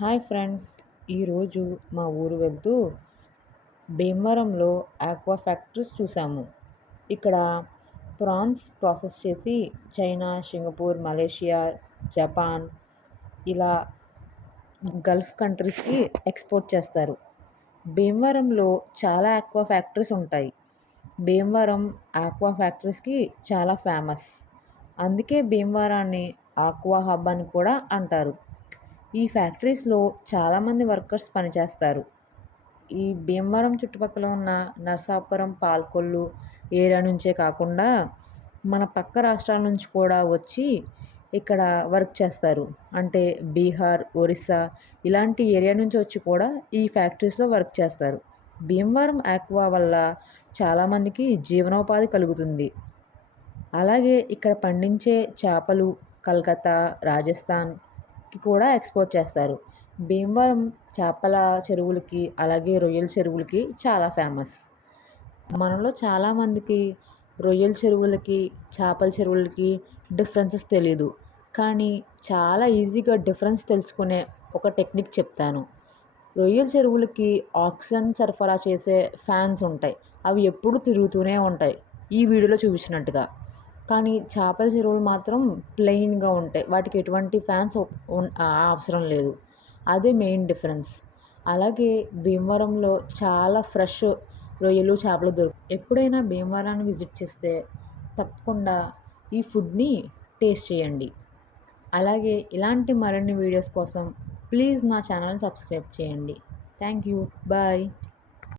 Hi friends, ఈరోజు మా ఊరు వెళ్తూ భీమవరంలో ఆక్వా ఫ్యాక్టరీస్ చూసాము. ఇక్కడ ప్రాన్స్ ప్రాసెస్ చేసి చైనా, సింగపూర్, మలేషియా, జపాన్ ఇలా గల్ఫ్ కంట్రీస్కి ఎక్స్పోర్ట్ చేస్తారు. భీమవరంలో చాలా ఆక్వా ఫ్యాక్టరీస్ ఉంటాయి. భీమవరం ఆక్వా ఫ్యాక్టరీస్కి చాలా ఫేమస్. అందుకే భీమవరాన్ని ఆక్వా హబ్ అని కూడా అంటారు. ఈ ఫ్యాక్టరీస్లో చాలామంది వర్కర్స్ పనిచేస్తారు. ఈ భీమవరం చుట్టుపక్కల ఉన్న నరసాపురం, పాల్కొల్లు ఏరియా నుంచే కాకుండా మన పక్క రాష్ట్రాల నుంచి కూడా వచ్చి ఇక్కడ వర్క్ చేస్తారు. అంటే బీహార్, ఒరిస్సా ఇలాంటి ఏరియా నుంచి వచ్చి కూడా ఈ ఫ్యాక్టరీస్లో వర్క్ చేస్తారు. భీమవరం ఆక్వా వల్ల చాలామందికి జీవనోపాధి కలుగుతుంది. అలాగే ఇక్కడ పండించే చేపలు కలకత్తా, రాజస్థాన్కి కూడా ఎక్స్పోర్ట్ చేస్తారు. భీమవరం చేపల చెరువులకి అలాగే రొయ్యల చెరువులకి చాలా ఫేమస్. మనలో చాలామందికి రొయ్యల చెరువులకి, చేపల చెరువులకి డిఫరెన్సెస్ తెలీదు. కానీ చాలా ఈజీగా డిఫరెన్స్ తెలుసుకునే ఒక టెక్నిక్ చెప్తాను. రొయ్యల చెరువులకి ఆక్సిజన్ సరఫరా చేసే ఫ్యాన్స్ ఉంటాయి. అవి ఎప్పుడూ తిరుగుతూనే ఉంటాయి, ఈ వీడియోలో చూపించినట్టుగా. కానీ చేపల చెరువులు మాత్రం ప్లెయిన్గా ఉంటాయి. వాటికి ఎటువంటి ఫ్యాన్స్ అవసరం లేదు. అదే మెయిన్ డిఫరెన్స్. అలాగే భీమవరంలో చాలా ఫ్రెష్ రొయ్యలు, చేపలు ఎప్పుడైనా భీమవరాన్ని విజిట్ చేస్తే తప్పకుండా ఈ ఫుడ్ని టేస్ట్ చేయండి. అలాగే ఇలాంటి మరిన్ని వీడియోస్ కోసం ప్లీజ్ నా ఛానల్ని సబ్స్క్రైబ్ చేయండి. Thank you. బాయ్.